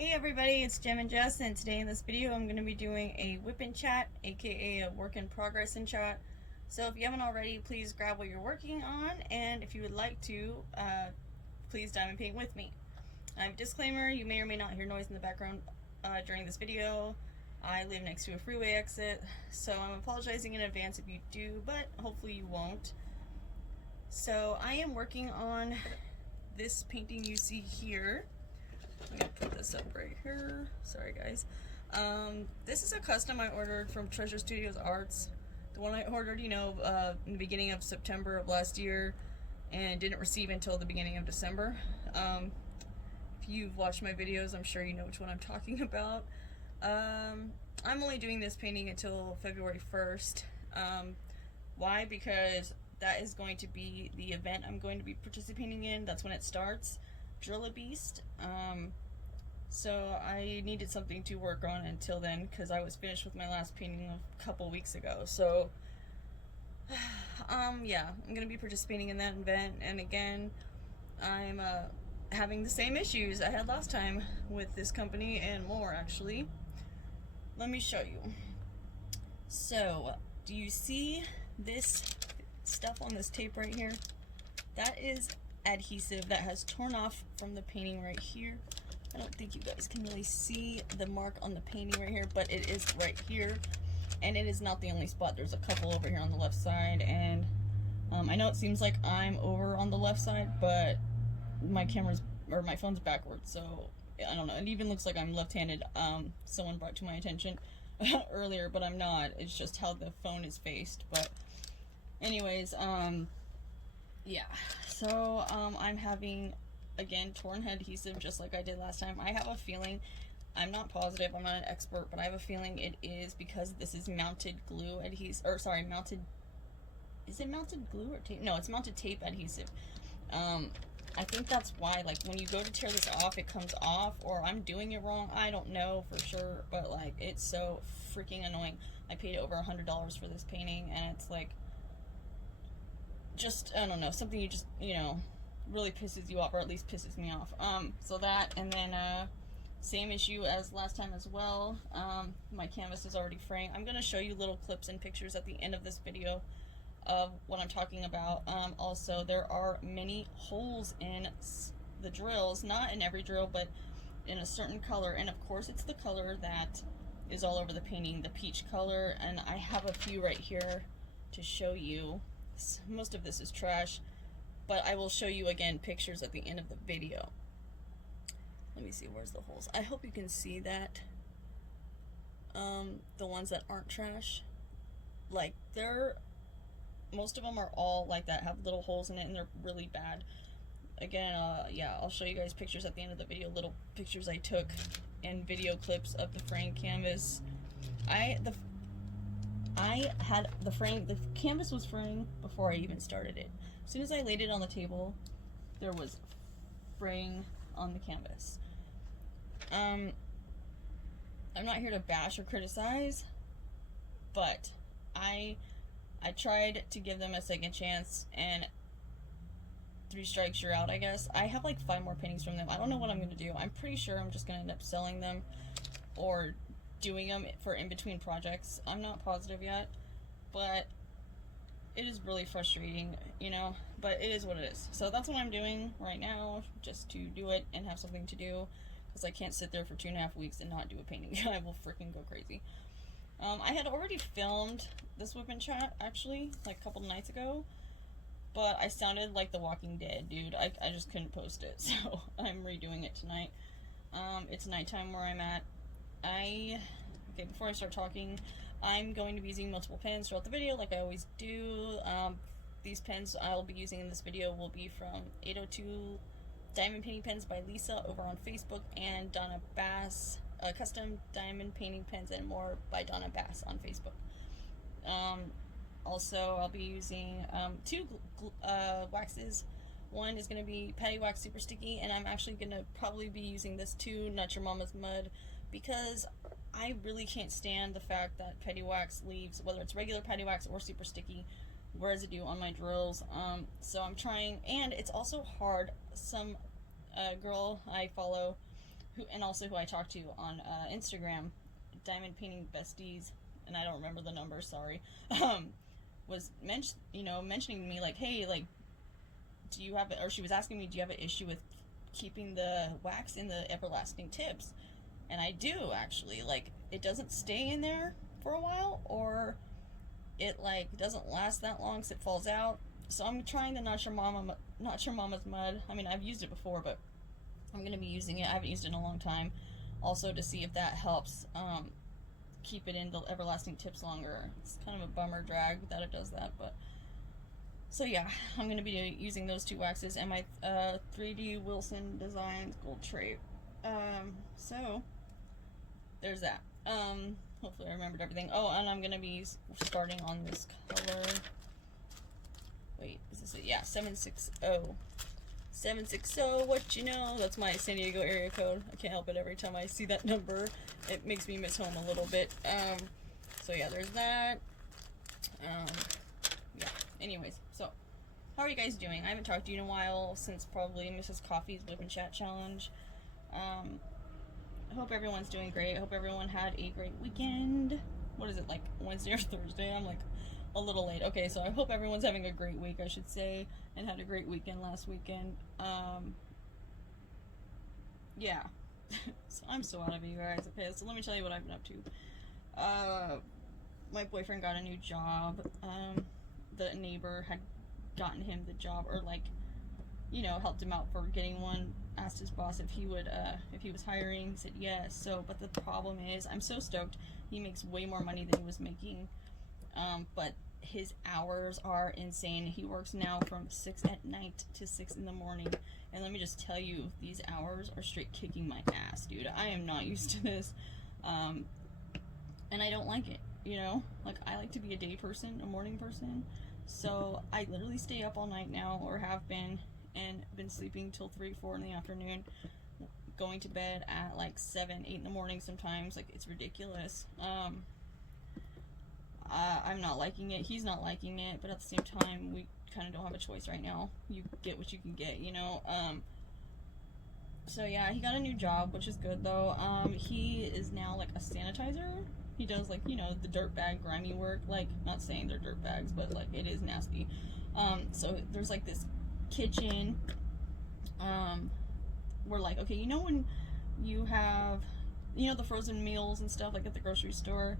Hey everybody, it's Jem and Jess, and today in this video I'm going to be doing a whip and chat, aka a work in progress in chat. So if you haven't already, please grab what you're working on, and if you would like to, please diamond paint with me. Disclaimer, you may or may not hear noise in the background during this video. I live next to a freeway exit, so I'm apologizing in advance if you do, but hopefully you won't. So I am working on this painting you see here. I'm gonna put this up right here. Sorry guys. This is a custom I ordered from Treasure Studios Arts. The one I ordered, in the beginning of September of last year and didn't receive until the beginning of December. If you've watched my videos, I'm sure you know which one I'm talking about. I'm only doing this painting until February 1st. Why? Because that is going to be the event I'm going to be participating in. That's when it starts. Drill a Beast. So I needed something to work on until then because I was finished with my last painting a couple weeks ago. So yeah, I'm gonna be participating in that event, and again I'm having the same issues I had last time with this company and more actually. Let me show you. So do you see this stuff on this tape right here? That is adhesive that has torn off from the painting right here. I don't think you guys can really see the mark on the painting right here, but it is right here, and it is not the only spot. There's a couple over here on the left side, and I know it seems like I'm over on the left side, but my phone's backwards, so I don't know. It even looks like I'm left-handed. Someone brought to my attention earlier, but I'm not. It's just how the phone is faced. But anyways, yeah, so I'm having, again, torn adhesive just like I did last time. I have a feeling, I'm not positive, I'm not an expert, but I have a feeling it is because this is mounted glue adhesive, or sorry, is it mounted glue or tape? No, it's mounted tape adhesive. I think that's why, like, when you go to tear this off, it comes off, or I'm doing it wrong. I don't know for sure, but like, it's so freaking annoying. I paid over $100 for this painting, and it's like, just, I don't know, something you just, really pisses you off, or at least pisses me off. So that, and then same issue as last time as well. My canvas is already fraying. I'm going to show you little clips and pictures at the end of this video of what I'm talking about. Also, there are many holes in the drills, not in every drill, but in a certain color, and of course it's the color that is all over the painting, the peach color, and I have a few right here to show you. Most of this is trash, but I will show you again pictures at the end of the video. Let me see, where's the holes? I hope you can see that. The ones that aren't trash, like, most of them are all like that, have little holes in it, and they're really bad. Again, yeah, I'll show you guys pictures at the end of the video, little pictures I took and video clips of the fraying canvas. The canvas was fraying before I even started it. As soon as I laid it on the table, there was fraying on the canvas. I'm not here to bash or criticize, but I tried to give them a second chance, and 3 strikes you're out, I guess. I have like 5 more paintings from them. I don't know what I'm going to do. I'm pretty sure I'm just going to end up selling them or doing them for in-between projects. I'm not positive yet, but it is really frustrating, but it is what it is. So that's what I'm doing right now, just to do it and have something to do, because I can't sit there for 2.5 weeks and not do a painting. I will freaking go crazy. I had already filmed this whip and chat, actually, like a couple nights ago, but I sounded like The Walking Dead, dude. I just couldn't post it, so I'm redoing it tonight. It's nighttime where I'm at. Okay, before I start talking, I'm going to be using multiple pens throughout the video, like I always do. These pens I'll be using in this video will be from 802 Diamond Painting Pens by Lisa over on Facebook, and Donna Bass, Custom Diamond Painting Pens and More by Donna Bass on Facebook. Also, I'll be using 2 waxes. One is going to be Patty Wax Super Sticky, and I'm actually going to probably be using this too, Not Your Mama's Mud, because I really can't stand the fact that Patty Wax leaves, whether it's regular Patty Wax or Super Sticky, residue on my drills. So I'm trying, and it's also hard. Some girl I follow and also who I talked to on Instagram, Diamond Painting Besties, and I don't remember the number, sorry, was mentioning to me like, hey, like, do you have, or she was asking me, do you have an issue with keeping the wax in the everlasting tips? And I do, actually. Like, it doesn't stay in there for a while, or it like doesn't last that long because it falls out. So I'm trying the Not Your Mama's Mud. I mean, I've used it before, but I'm gonna be using it. I haven't used it in a long time, also to see if that helps keep it in the everlasting tips longer. It's kind of a bummer drag that it does that, but so yeah, I'm gonna be using those 2 waxes and my 3D Wilson Designs gold tray. So there's that. Hopefully I remembered everything. Oh, and I'm gonna be starting on this color. Wait, is this it? Yeah, 760. 760, what you know? That's my San Diego area code. I can't help it, every time I see that number, it makes me miss home a little bit. So yeah, there's that. Yeah, anyways, so how are you guys doing? I haven't talked to you in a while, since probably Mrs. Coffee's Whip and Chat Challenge. I hope everyone's doing great. I hope everyone had a great weekend. What is it, like Wednesday or Thursday? I'm like a little late. Okay, so I hope everyone's having a great week, I should say, and had a great weekend last weekend. Yeah. So I'm so out of you guys. Okay, so let me tell you what I've been up to. My boyfriend got a new job. The neighbor had gotten him the job, or like, you know, helped him out for getting one. Asked his boss if he would, if he was hiring. He said yes. So, but the problem is, I'm so stoked. He makes way more money than he was making. But his hours are insane. He works now from 6 at night to 6 in the morning. And let me just tell you, these hours are straight kicking my ass, dude. I am not used to this. And I don't like it, you know? Like, I like to be a day person, a morning person. So I literally stay up all night now, or have been, and been sleeping till 3, 4 in the afternoon, going to bed at like 7, 8 in the morning sometimes. Like, it's ridiculous. I'm not liking it, he's not liking it, but at the same time, we kind of don't have a choice right now. You get what you can get, you know? So yeah, he got a new job, which is good though. He is now like a sanitizer. He does, like, you know, the dirtbag grimy work. Like, not saying they're dirt bags, but like, it is nasty. So there's like this kitchen. We're like, okay, you know when you have, you know, the frozen meals and stuff like at the grocery store.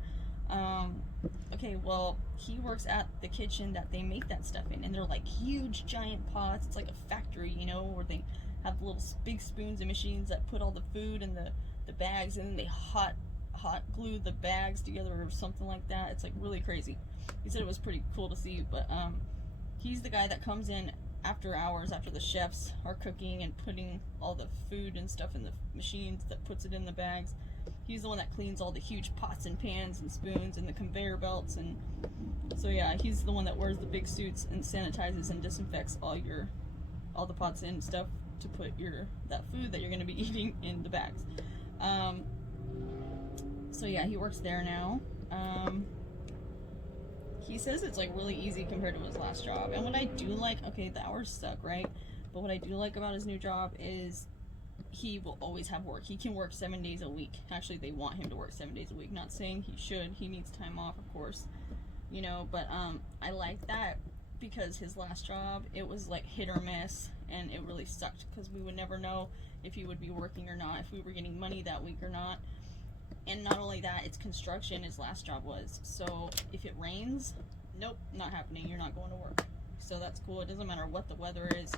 Okay, well, he works at the kitchen that they make that stuff in, and they're like huge giant pots. It's like a factory, you know, where they have little big spoons and machines that put all the food in the bags, and then they hot glue the bags together or something like that. It's like really crazy. He said it was pretty cool to see, but he's the guy that comes in after hours, after the chefs are cooking and putting all the food and stuff in the machines, that puts it in the bags. He's the one that cleans all the huge pots and pans and spoons and the conveyor belts. And so yeah, he's the one that wears the big suits and sanitizes and disinfects all the pots and stuff to put that food that you're going to be eating in the bags. So yeah, he works there now. He says it's like really easy compared to his last job. And what I do like, okay, the hours suck, right? But what I do like about his new job is he will always have work. He can work 7 days a week. Actually, they want him to work 7 days a week. Not saying he should. He needs time off, of course. You know, but I like that, because his last job, it was like hit or miss, and it really sucked because we would never know if he would be working or not, if we were getting money that week or not. And not only that, it's construction, his last job was. So if it rains, nope, not happening. You're not going to work. So that's cool. It doesn't matter what the weather is.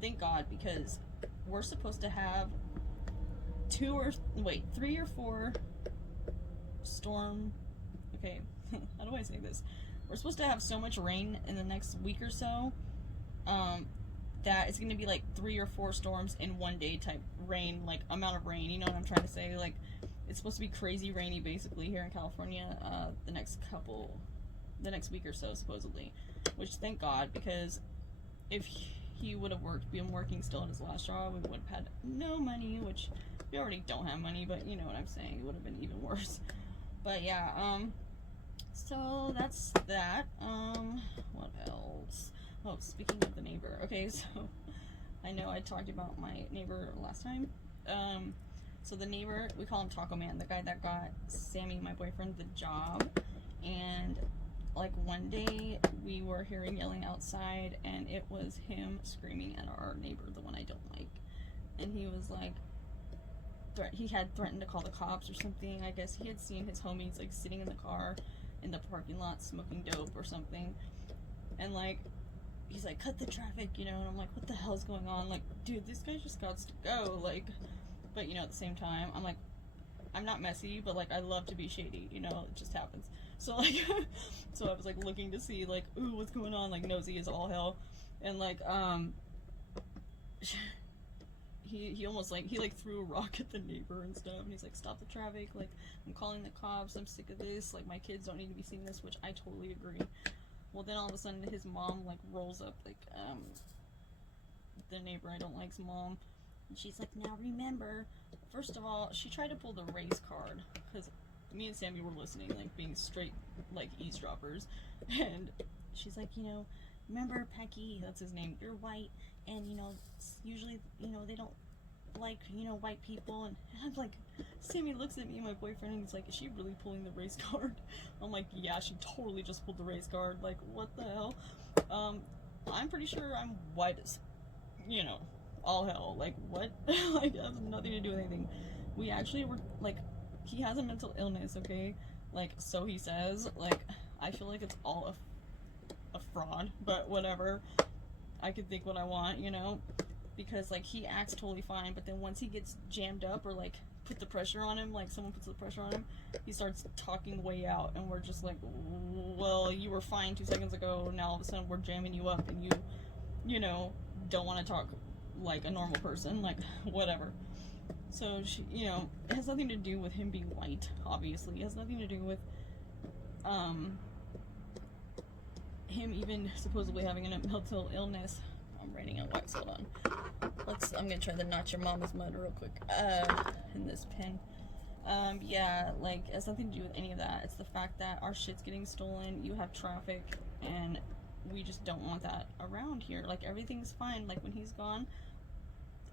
Thank God, because we're supposed to have 3 or 4 storm. Okay, how do I say this? We're supposed to have so much rain in the next week or so, that it's going to be like 3 or 4 storms in one day type rain, like amount of rain. You know what I'm trying to say? Like, it's supposed to be crazy rainy basically here in California, the next week or so supposedly, which thank God, because if he would have been working still at his last job, we would have had no money, which we already don't have money, but you know what I'm saying, it would have been even worse. But yeah, so that's that. What else? Oh, speaking of the neighbor, okay, so I know I talked about my neighbor last time. So the neighbor, we call him Taco Man, the guy that got Sammy, my boyfriend, the job. And like one day we were hearing yelling outside, and it was him screaming at our neighbor, the one I don't like. And he was like, he had threatened to call the cops or something. I guess he had seen his homies like sitting in the car in the parking lot smoking dope or something. And like, he's like, cut the traffic, you know, and I'm like, what the hell's going on? Like, dude, this guy just got to go. Like, but you know, at the same time, I'm like, I'm not messy, but like, I love to be shady, you know, it just happens. So like, so I was like looking to see like, ooh, what's going on? Like, nosy as all hell. And like, he almost like, he like threw a rock at the neighbor and stuff, and he's like, stop the traffic, like, I'm calling the cops, I'm sick of this, like, my kids don't need to be seeing this, which I totally agree. Well, then all of a sudden his mom like rolls up, like, the neighbor I don't like's mom, and she's like, now remember, first of all, she tried to pull the race card, because me and Sammy were listening, like, being straight, like, eavesdroppers, and she's like, you know, remember, Pecky, that's his name, you're white, and, you know, usually, you know, they don't like, you know, white people, and I'm like, Sammy looks at me and my boyfriend, and he's like, is she really pulling the race card? I'm like, yeah, she totally just pulled the race card, like, what the hell? I'm pretty sure I'm white as, you know, all hell, like, what? Like, that has nothing to do with anything. We actually were, like, he has a mental illness, okay? Like, so he says, like, I feel like it's all a fraud, but whatever. I can think what I want, you know? Because, like, he acts totally fine, but then once he gets jammed up or, like, put the pressure on him, like, someone puts the pressure on him, he starts talking way out, and we're just like, well, you were fine 2 seconds ago, now all of a sudden we're jamming you up, and you know, don't want to talk like a normal person, like, whatever. So, she, you know, it has nothing to do with him being white, obviously. It has nothing to do with, him even supposedly having a mental illness. I'm writing out white, so hold on. I'm gonna try the Not Your Mama's mud real quick, in this pen. Yeah, like, it has nothing to do with any of that. It's the fact that our shit's getting stolen, you have traffic, and we just don't want that around here. Like, everything's fine. Like, when he's gone,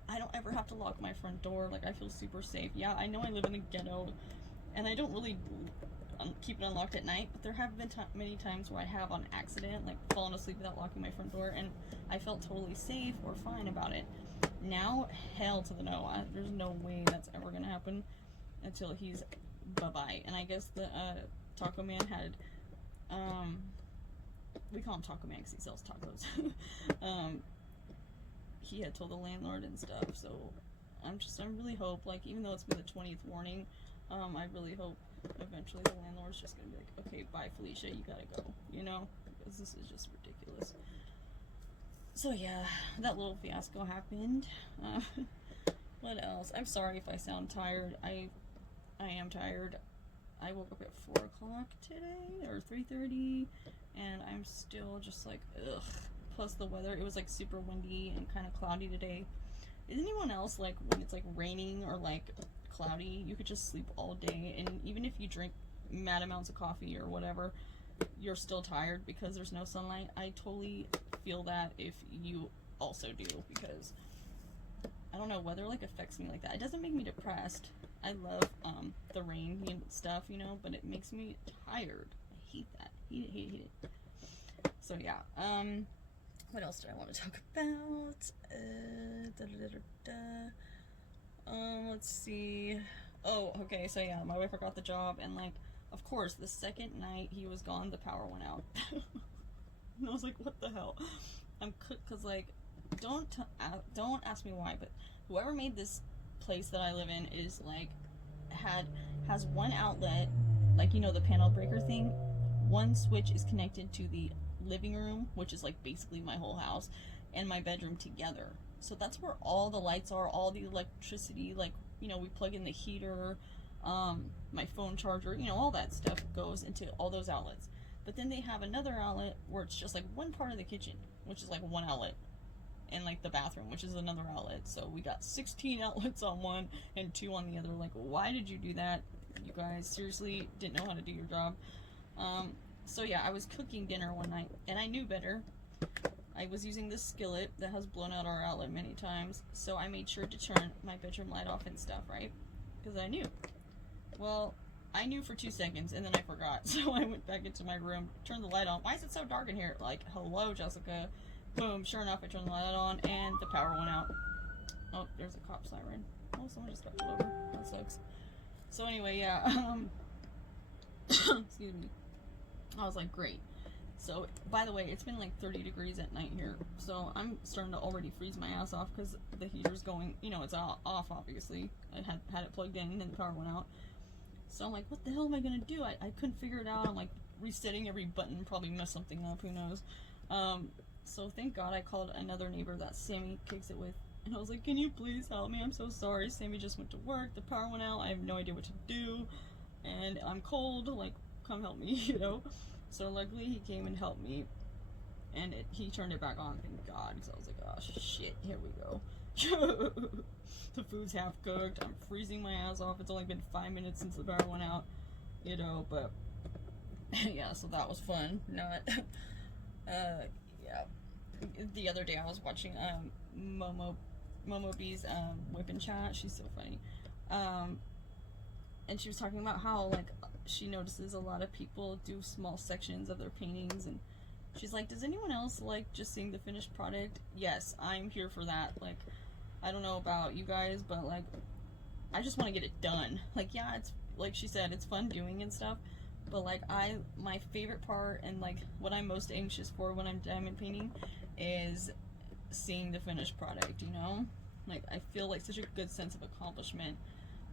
I don't ever have to lock my front door. Like, I feel super safe. Yeah, I know I live in a ghetto, and I don't really keep it unlocked at night, but there have been many times where I have on accident, like, fallen asleep without locking my front door, and I felt totally safe or fine about it. Now, hell to the no. There's no way that's ever gonna happen until he's bye-bye. And I guess the Taco Man had, we call him Taco Man because he sells tacos. He had told the landlord and stuff, so I really hope, like, even though it's been the 20th warning, I really hope eventually the landlord's just gonna be like, okay, bye Felicia, you gotta go, you know, because this is just ridiculous. So yeah, that little fiasco happened. What else? I'm sorry if I sound tired. I am tired. I woke up at 4 o'clock today, or 3:30, and I'm still just like, ugh. Plus the weather, it was like super windy and kind of cloudy today. Is anyone else, like, when it's like raining or like cloudy, you could just sleep all day, and even if you drink mad amounts of coffee or whatever, you're still tired because there's no sunlight? I totally feel that if you also do, because I don't know, weather like affects me like that. It doesn't make me depressed. I love the rain and stuff, you know, but it makes me tired. I hate that. Hate it. So yeah, what else did I want to talk about? Let's see. Oh, okay, so yeah, my boyfriend got the job, and like, of course, the second night he was gone, the power went out. And I was like, what the hell? I'm cooked, cause like, don't ask me why, but whoever made this place that I live in is like, has one outlet, like, you know, the panel breaker thing. One switch is connected to the living room, which is like basically my whole house, and my bedroom together. So that's where all the lights are, all the electricity, like, you know, we plug in the heater, my phone charger, you know, all that stuff goes into all those outlets. But then they have another outlet where it's just like one part of the kitchen, which is like one outlet, and like the bathroom, which is another outlet. So we got 16 outlets on one and 2 on the other. Like, why did you do that? You guys seriously didn't know how to do your job. So yeah, I was cooking dinner one night, and I knew better. I was using this skillet that has blown out our outlet many times, so I made sure to turn my bedroom light off and stuff, right? because I knew. Well, I knew for 2 seconds, and then I forgot. So I went back into my room, turned the light on. Why is it so dark in here? Like, hello, Jessica. Boom, sure enough, I turned the light on, and the power went out. Oh, there's a cop siren. Oh, someone just got pulled over. That sucks. So anyway, yeah, excuse me. I was like, great. So, by the way, it's been like 30 degrees at night here. So I'm starting to already freeze my ass off because the heater's going, you know, it's off, obviously. I had it plugged in, and then the power went out. So I'm like, what the hell am I gonna do? I couldn't figure it out. I'm like resetting every button, probably messed something up, who knows. So thank God I called another neighbor that Sammy kicks it with. And I was like, can you please help me? I'm so sorry. Sammy just went to work. The power went out. I have no idea what to do. And I'm cold. Like, come help me, you know? So luckily he came and helped me. And he turned it back on, thank God. Because I was like, oh, shit, here we go. The food's half cooked. I'm freezing my ass off. It's only been 5 minutes since the power went out, you know, but yeah, so that was fun. Not, yeah. The other day I was watching, Momo B's, Whip and Chat. She's so funny. And she was talking about how, like, she notices a lot of people do small sections of their paintings, and she's like, does anyone else like just seeing the finished product? Yes, I'm here for that. Like, I don't know about you guys, but like, I just want to get it done. Like, yeah, it's like she said, it's fun doing and stuff, but like, my favorite part and like what I'm most anxious for when I'm diamond painting is seeing the finished product, you know? Like, I feel like such a good sense of accomplishment,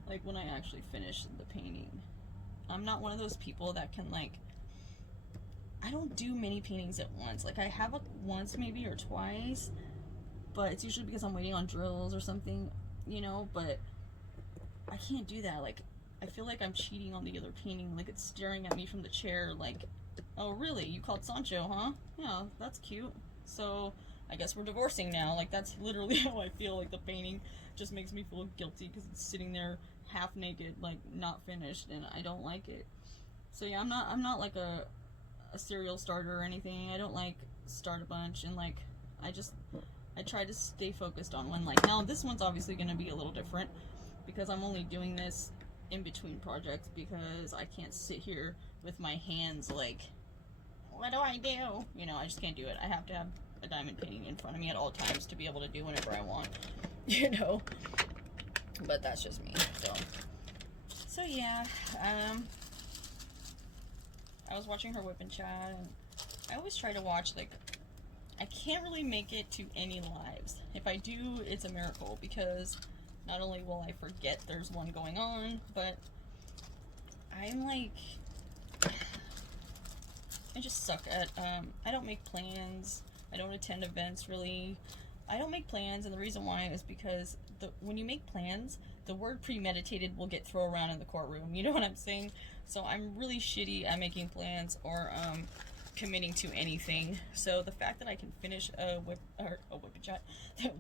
like when I actually finish the painting. I'm not one of those people that can, like, I don't do many paintings at once. Like, I have it once maybe or twice, but it's usually because I'm waiting on drills or something, you know, but I can't do that. Like, I feel like I'm cheating on the other painting, like it's staring at me from the chair, like, oh really, you called Sancho, huh? Yeah, that's cute. So, I guess we're divorcing now. Like, that's literally how I feel. Like, the painting just makes me feel guilty because it's sitting there half naked, like, not finished, and I don't like it. So yeah, I'm not like a serial starter or anything. I don't like start a bunch, and like, I try to stay focused on one. Like, now this one's obviously going to be a little different because I'm only doing this in between projects because I can't sit here with my hands like, what do I do? You know, I just can't do it. I have to have a diamond painting in front of me at all times to be able to do whenever I want, you know, but that's just me. So yeah, I was watching her Whip and Chat, and I always try to watch, like, I can't really make it to any lives. If I do, it's a miracle, because not only will I forget there's one going on, but I'm like, I just suck at, I don't make plans. I don't attend events, really. I don't make plans, and the reason why is because when you make plans, the word premeditated will get thrown around in the courtroom. You know what I'm saying? So I'm really shitty at making plans or committing to anything. So the fact that I can finish a whip and chat,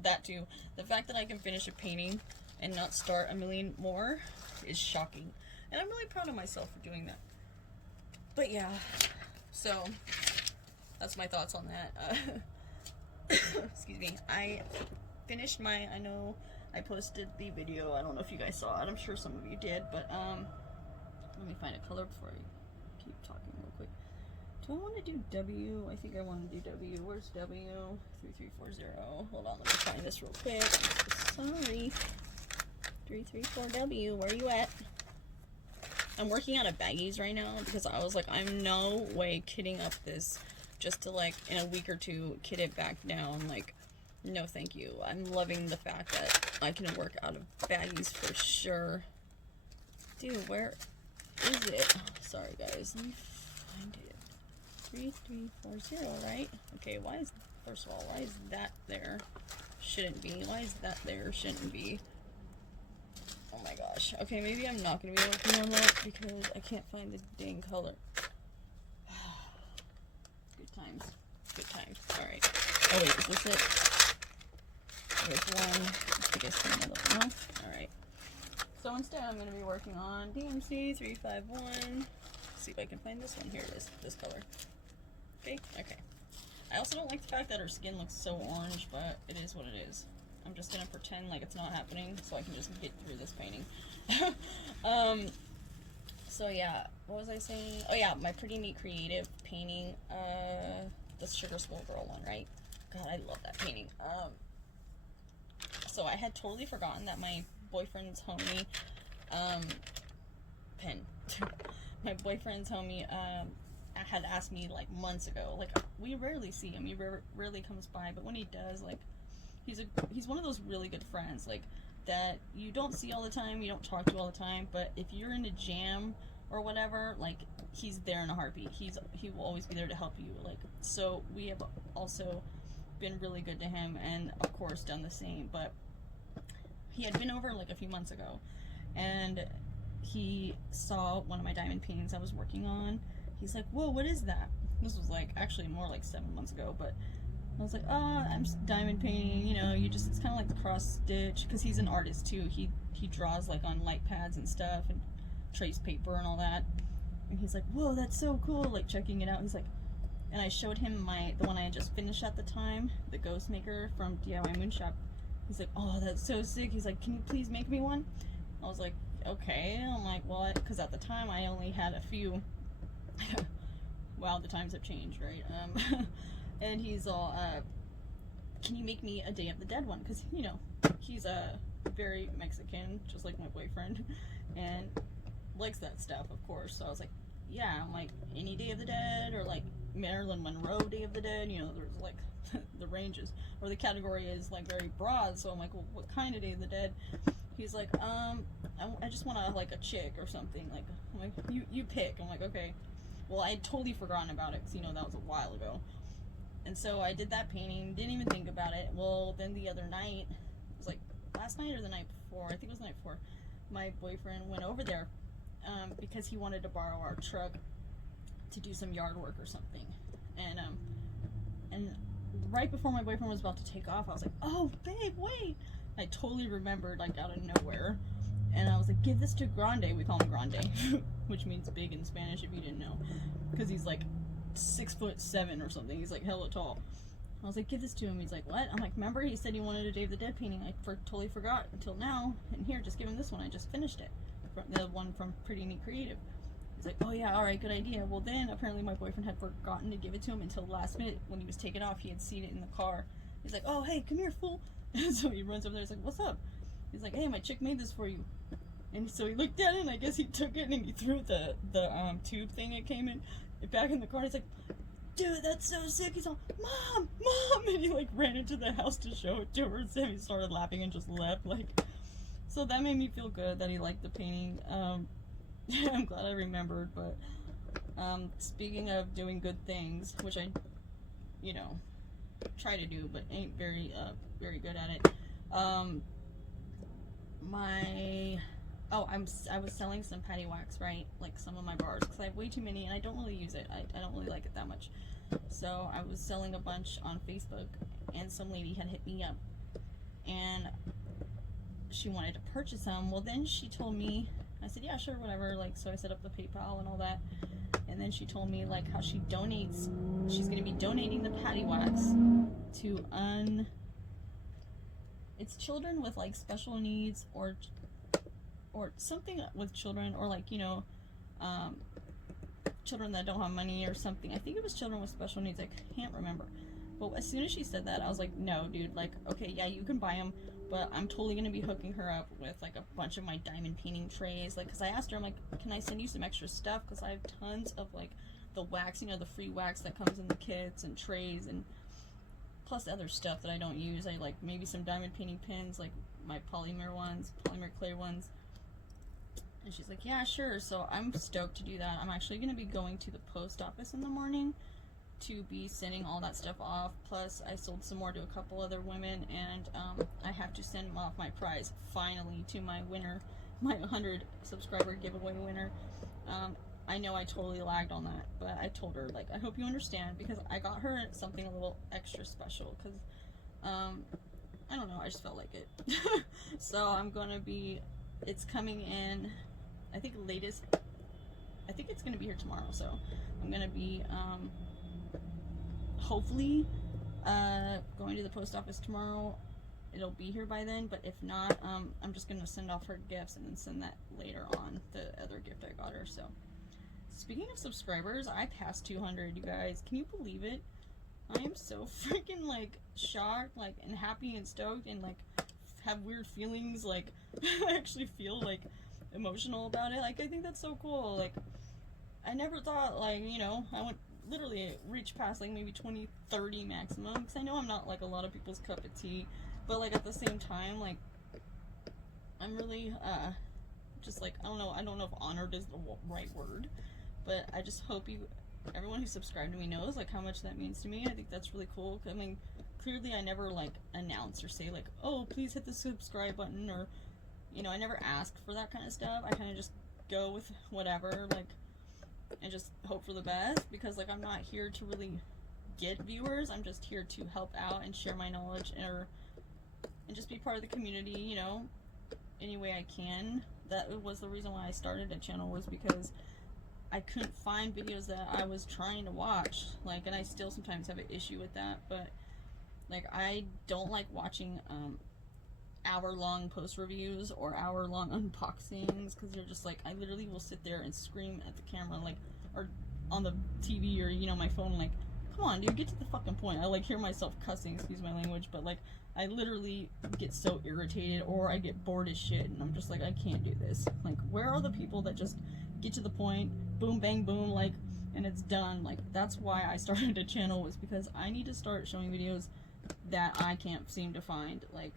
that too. The fact that I can finish a painting and not start a million more is shocking. And I'm really proud of myself for doing that. But yeah, so that's my thoughts on that. Excuse me. I finished my, I know I posted the video. I don't know if you guys saw it. I'm sure some of you did, but let me find a color before I keep talking real quick. Do I want to do W? I think I want to do W. Where's W? 3340. Hold on, let me find this real quick. Sorry. 334W. Where are you at? I'm working out of baggies right now because I was like, I'm no way kitting up this just to, like, in a week or two kit it back down. Like, no thank you. I'm loving the fact that I can work out of baggies for sure. Dude, where is it? Sorry guys, let me find it. 3340, right? Okay, first of all, why is that there? Shouldn't be. Why is that there? Shouldn't be. Oh my gosh. Okay, maybe I'm not going to be working on that because I can't find the dang color. Good times. Good times. Alright. Oh wait, is this it? There's one. I guess another one. No? Alright. So instead I'm going to be working on DMC 351. Let's see if I can find this one. Here it is. This color. Okay? Okay. I also don't like the fact that her skin looks so orange, but it is what it is. I'm just gonna pretend like it's not happening so I can just get through this painting. So yeah, what was I saying? Oh yeah, my Pretty Neat Creative painting, the Sugar Skull Girl one, right? God, I love that painting. So I had totally forgotten that my boyfriend's homie, my boyfriend's homie, had asked me like months ago. Like, we rarely see him, he rarely comes by, but when he does, like, he's one of those really good friends, like, that you don't see all the time, you don't talk to all the time, but if you're in a jam or whatever, like, he's there in a heartbeat. He will always be there to help you. Like, so we have also been really good to him, and of course done the same. But he had been over like a few months ago, and he saw one of my diamond paintings I was working on. He's like, whoa, what is that? This was like actually more like 7 months ago, but I was like, oh, I'm diamond painting, you know, it's kind of like the cross stitch, because he's an artist too. He draws like on light pads and stuff, and trace paper and all that. And he's like, whoa, that's so cool, like checking it out. He's like, and I showed him the one I had just finished at the time, the Ghost Maker from DIY Moonshop. He's like, oh, that's so sick. He's like, can you please make me one? I was like, okay. I'm like, well, because at the time I only had a few. Wow, the times have changed, right? And he's all, can you make me a Day of the Dead one? Because, you know, he's very Mexican, just like my boyfriend, and likes that stuff, of course. So I was like, yeah. I'm like, any Day of the Dead, or like Marilyn Monroe Day of the Dead, you know, there's like the ranges, or the category is like very broad. So I'm like, well, what kind of Day of the Dead? He's like, I just want like a chick or something. Like, I'm like, you pick. I'm like, okay. Well, I had totally forgotten about it, because, you know, that was a while ago. And so I did that painting, didn't even think about it. Well, then the other night, it was like last night or the night before, I think it was the night before, my boyfriend went over there because he wanted to borrow our truck to do some yard work or something. And right before my boyfriend was about to take off, I was like, oh, babe, wait. I totally remembered, like, out of nowhere. And I was like, give this to Grande. We call him Grande, which means big in Spanish, if you didn't know. Because he's like 6'7" or something. He's like hella tall. I was like, give this to him. He's like, what? I'm like, remember he said he wanted a Day of the Dead painting? I totally forgot until now. And here, just give him this one. I just finished it. The one from Pretty Neat Creative. He's like, oh yeah, alright, good idea. Well, then apparently my boyfriend had forgotten to give it to him until last minute. When he was taking off, he had seen it in the car. He's like, oh, hey, come here, fool. And so he runs over there. He's like, what's up? He's like, hey, my chick made this for you. And so he looked at it, and I guess he took it, and he threw the tube thing it came in back in the car. He's like, dude, that's so sick. He's all, Mom! And he like ran into the house to show it to her, and he started laughing and just left. Like, so that made me feel good that he liked the painting. I'm glad I remembered. But speaking of doing good things, which I, you know, try to do, but ain't very good at it. I was selling some patty wax, right? Like some of my bars, because I have way too many and I don't really use it. I don't really like it that much. So I was selling a bunch on Facebook, and some lady had hit me up and she wanted to purchase them. Well, then she told me, I said, yeah, sure, whatever. Like, so I set up the PayPal and all that. And then she told me like how she's going to be donating the patty wax to it's children with like special needs, or something with children, or like, you know, children that don't have money or something. I think it was children with special needs. I can't remember. But as soon as she said that, I was like, no, dude, like, okay, yeah, you can buy them, but I'm totally going to be hooking her up with like a bunch of my diamond painting trays. Like, because I asked her, I'm like, can I send you some extra stuff? Because I have tons of like the wax, you know, the free wax that comes in the kits, and trays, and plus other stuff that I don't use. I like maybe some diamond painting pins, like my polymer clay ones. And she's like, yeah, sure. So I'm stoked to do that. I'm actually going to be going to the post office in the morning to be sending all that stuff off. Plus I sold some more to a couple other women, and I have to send off my prize finally to my winner, my 100 subscriber giveaway winner. I know I totally lagged on that, but I told her, like, I hope you understand, because I got her something a little extra special, because, I don't know, I just felt like it. So I'm gonna be, it's coming in, I think it's gonna be here tomorrow, so I'm gonna be, hopefully, going to the post office tomorrow, it'll be here by then, but if not, I'm just gonna send off her gifts and then send that later on, the other gift I got her. So speaking of subscribers, I passed 200, you guys. Can you believe it? I am so freaking like shocked, like, and happy and stoked, and like have weird feelings, like I actually feel like emotional about it. Like, I think that's so cool. Like, I never thought, like, you know, I would literally reach past like maybe 20, 30 maximum, because I know I'm not like a lot of people's cup of tea, but like at the same time, like, I'm really just like, I don't know if honored is the right word, but I just hope everyone who subscribed to me knows like how much that means to me. I think that's really cool. I mean, clearly I never like announce or say like, oh, please hit the subscribe button, or, you know, I never ask for that kind of stuff. I kind of just go with whatever, like, and just hope for the best, because like I'm not here to really get viewers. I'm just here to help out and share my knowledge, and just be part of the community, you know, any way I can. That was the reason why I started a channel, was because I couldn't find videos that I was trying to watch, like, and I still sometimes have an issue with that, but like I don't like watching hour-long post reviews or hour-long unboxings, because they're just like, I literally will sit there and scream at the camera, like, or on the TV, or, you know, my phone, like, come on dude, get to the fucking point. I like hear myself cussing, excuse my language, but like I literally get so irritated, or I get bored as shit, and I'm just like, I can't do this. Like, where are the people that just get to the point, boom bang boom, like, and it's done? Like, that's why I started a channel, was because I need to start showing videos that I can't seem to find, like,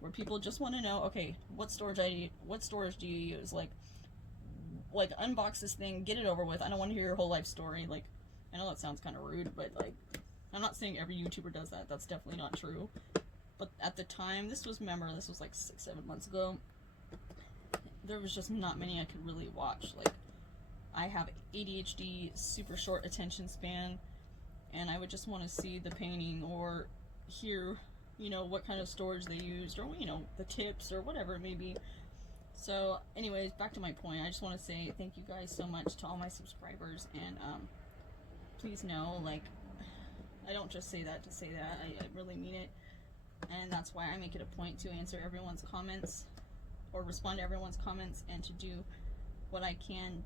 where people just want to know, okay, what storage do you use? Like unbox this thing, get it over with. I don't want to hear your whole life story. Like, I know that sounds kind of rude, but like, I'm not saying every YouTuber does that. That's definitely not true. But at the time, this was like 6-7 months ago, there was just not many I could really watch. Like, I have ADHD, super short attention span, and I would just want to see the painting or hear, you know, what kind of storage they used, or, you know, the tips or whatever it may be. So anyways, back to my point, I just want to say thank you guys so much to all my subscribers, and please know, like, I don't just say that to say that. I really mean it, and that's why I make it a point to answer everyone's comments, or respond to everyone's comments, and to do what I can,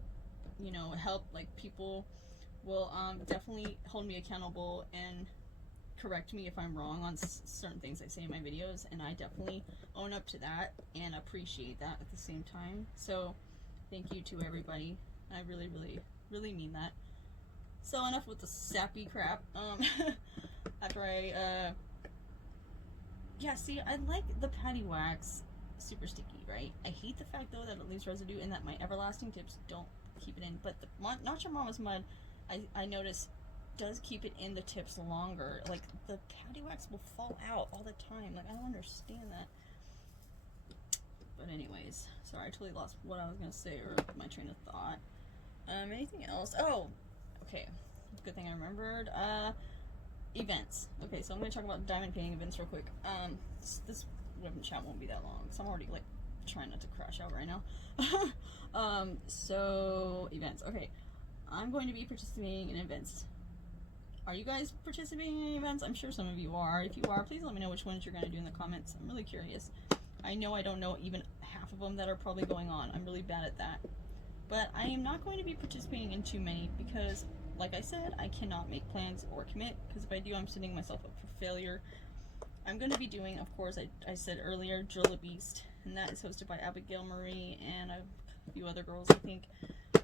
you know, help. Like, people will definitely hold me accountable and correct me if I'm wrong on certain things I say in my videos, and I definitely own up to that and appreciate that at the same time. So thank you to everybody. I really, really, really mean that. So enough with the sappy crap. After I yeah, see, I like the patty wax super sticky, right? I hate the fact though that it leaves residue, and that my everlasting tips don't keep it in. But the Not Your Mama's Mud, I notice, does keep it in the tips longer. Like, the patty wax will fall out all the time. Like, I don't understand that. But anyways, sorry, I totally lost what I was gonna say, or my train of thought. Anything else? Oh, okay, good thing I remembered. Events. Okay, so I'm gonna talk about diamond painting events real quick. This web chat won't be that long, so I'm already like trying not to crash out right now. So events. Okay, I'm going to be participating in events. Are you guys participating in events? I'm sure some of you are. If you are, please let me know which ones you're going to do in the comments. I'm really curious. I know I don't know even half of them that are probably going on. I'm really bad at that. But I am not going to be participating in too many, because, like I said, I cannot make plans or commit, because if I do, I'm setting myself up for failure. I'm going to be doing, of course, I said earlier, Drill a Beast, and that is hosted by Abigail Marie and a few other girls, I think.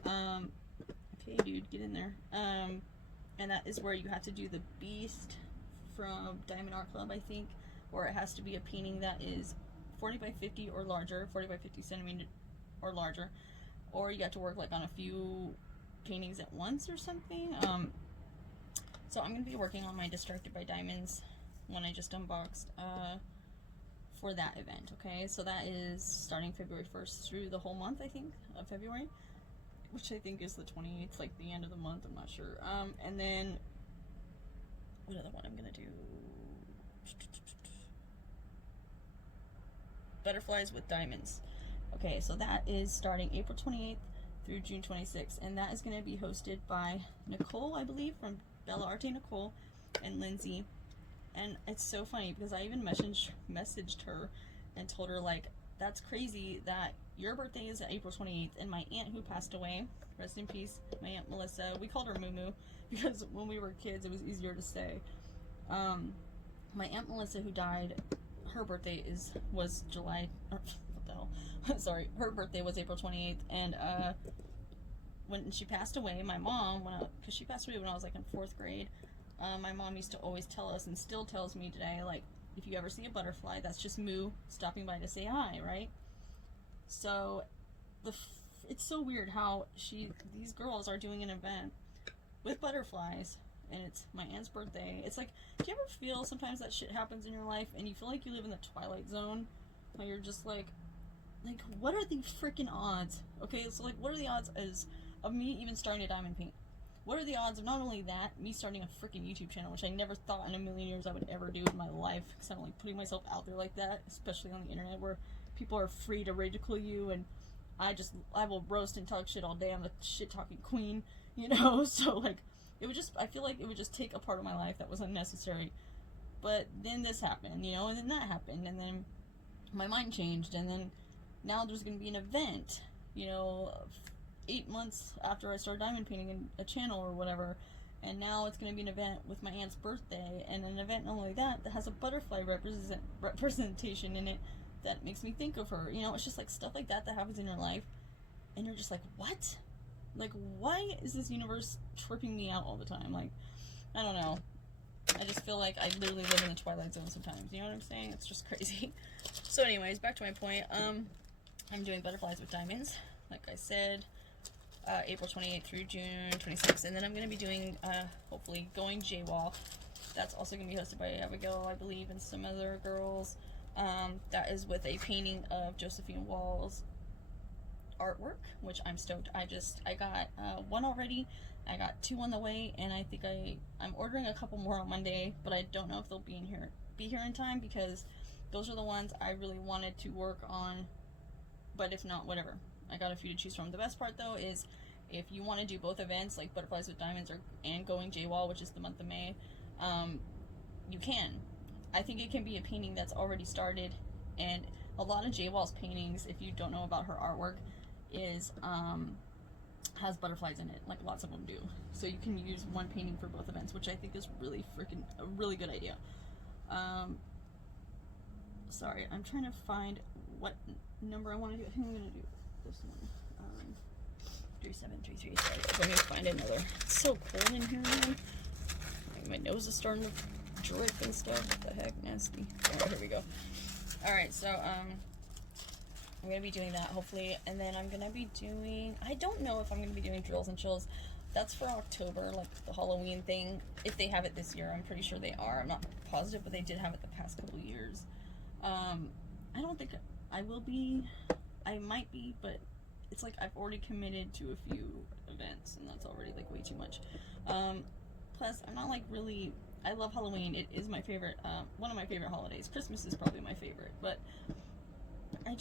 Okay, dude, get in there. And that is where you have to do the beast from Diamond Art Club, I think, or it has to be a painting that is 40 by 50 or larger, 40 by 50 centimeter or larger, or you got to work like on a few paintings at once or something. So I'm going to be working on my Distracted by Diamonds one I just unboxed for that event. Okay, so that is starting February 1st through the whole month, I think, of February, which I think is the 28th, like the end of the month, I'm not sure. And then, what other one I'm gonna do? Butterflies with Diamonds. Okay, so that is starting April 28th through June 26th, and that is gonna be hosted by Nicole, I believe, from Bella Arte Nicole, and Lindsay. And it's so funny because I even messaged her and told her, like, that's crazy that your birthday is April 28th, and my aunt who passed away, rest in peace, my Aunt Melissa, we called her Moo Moo because when we were kids it was easier to say. My Aunt Melissa who died, her birthday was July, or, what the hell, sorry, her birthday was April 28th, and when she passed away, my mom, because she passed away when I was like in 4th grade, my mom used to always tell us, and still tells me today, like, if you ever see a butterfly, that's just Moo stopping by to say hi, right? So, it's so weird how these girls are doing an event with butterflies, and it's my aunt's birthday. It's like, do you ever feel sometimes that shit happens in your life, and you feel like you live in the Twilight Zone, where you're just like, what are the freaking odds? Okay, so like, what are the odds of me even starting a diamond paint? What are the odds of not only that, me starting a freaking YouTube channel, which I never thought in a million years I would ever do in my life, because I don't like putting myself out there like that, especially on the internet where people are free to ridicule you, and I will roast and talk shit all day. I'm the shit talking queen, you know? So like, I feel like it would just take a part of my life that was unnecessary. But then this happened, you know, and then that happened, and then my mind changed, and then now there's going to be an event, you know, 8 months after I started diamond painting in a channel or whatever, and now it's going to be an event with my aunt's birthday, and an event not only that has a butterfly representation in it that makes me think of her. You know, it's just like stuff like that happens in your life, and you're just like, what? Like, why is this universe tripping me out all the time? Like, I don't know. I just feel like I literally live in the Twilight Zone sometimes. You know what I'm saying? It's just crazy. So anyways, back to my point. I'm doing butterflies with diamonds, like I said, April 28th through June 26th, and then I'm going to be doing, hopefully, Going JWAL. That's also going to be hosted by Abigail, I believe, and some other girls. That is with a painting of Josephine Wall's artwork, which I'm stoked. I got one already, I got 2 on the way, and I think I'm ordering a couple more on Monday, but I don't know if they'll be here in time, because those are the ones I really wanted to work on, but if not, whatever. I got a few to choose from. The best part though is if you want to do both events, like Butterflies with Diamonds and Going JWAL, which is the month of May, you can. I think it can be a painting that's already started, and a lot of JWAL's paintings, if you don't know about her artwork, has butterflies in it, like lots of them do. So you can use one painting for both events, which I think is a really good idea. Sorry, I'm trying to find what number I want to do. I think I'm going to do this one. 3733. Sorry, let me find another. It's so cold in here, man. Like, my nose is starting to drip and stuff. What the heck? Nasty. Alright, here we go. Alright, so, I'm going to be doing that, hopefully. And then I'm going to be doing... I don't know if I'm going to be doing Drills and Chills. That's for October, like the Halloween thing. If they have it this year, I'm pretty sure they are. I'm not positive, but they did have it the past couple years. I don't think I will be. I might be, but it's like I've already committed to a few events, and that's already like way too much. Plus, I'm not like really... I love Halloween. It is my favorite, one of my favorite holidays. Christmas is probably my favorite, but I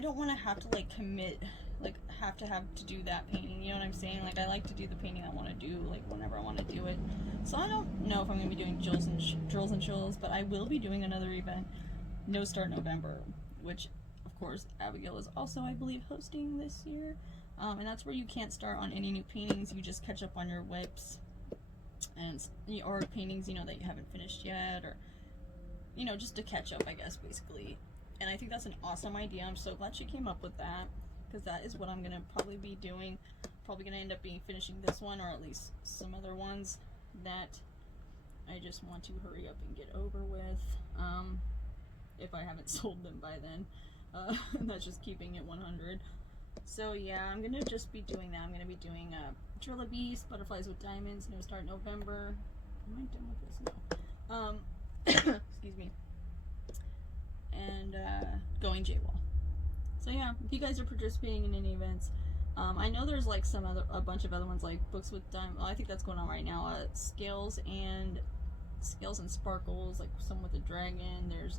don't want to have to like commit, like have to do that painting, you know what I'm saying? Like, I like to do the painting I want to do, like whenever I want to do it. So I don't know if I'm going to be doing Drills and Chills, but I will be doing another event, No Start November, which of course Abigail is also, I believe, hosting this year. And that's where you can't start on any new paintings, you just catch up on your WIPs and or paintings, you know, that you haven't finished yet, or you know, just to catch up, I guess, basically. And I think that's an awesome idea. I'm so glad she came up with that, because that is what I'm gonna probably be doing. Probably gonna end up finishing this one, or at least some other ones that I just want to hurry up and get over with, if I haven't sold them by then. And that's just keeping it 100. So yeah, I'm gonna just be doing that. I'm gonna be doing Drill a Beast, Butterflies with Diamonds, No Start November. Am I done with this? No. Excuse me. And Going JWAL. So yeah, if you guys are participating in any events, I know there's like a bunch of other ones, like Books with Diamonds. Oh, I think that's going on right now. Scales and Sparkles, like some with a dragon. There's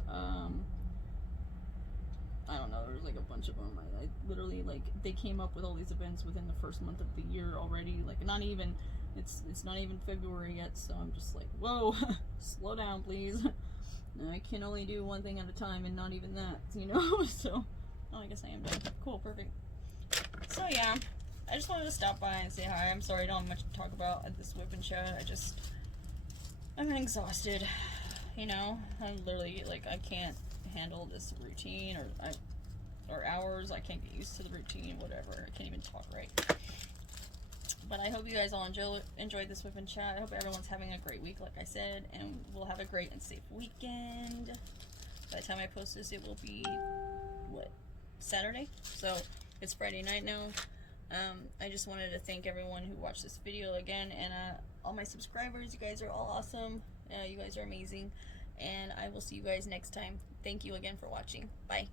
I don't know, there's like a bunch of them. I literally, like, they came up with all these events within the first month of the year already. Like, not even It's not even February yet, so I'm just like, whoa, slow down, please. I can only do one thing at a time, and not even that, you know. So, oh, I guess I am done. Cool, perfect. So yeah, I just wanted to stop by and say hi. I'm sorry I don't have much to talk about at this whip and chat. I'm exhausted, you know. I literally, like, I can't handle this routine or hours. I can't get used to the routine, whatever. I can't even talk right. But I hope you guys all enjoyed this whip and chat. I hope everyone's having a great week, like I said, and we'll have a great and safe weekend. By the time I post this, it will be, what, Saturday? So it's Friday night now. I just wanted to thank everyone who watched this video again, and all my subscribers. You guys are all awesome. You guys are amazing, and I will see you guys next time. Thank you again for watching. Bye.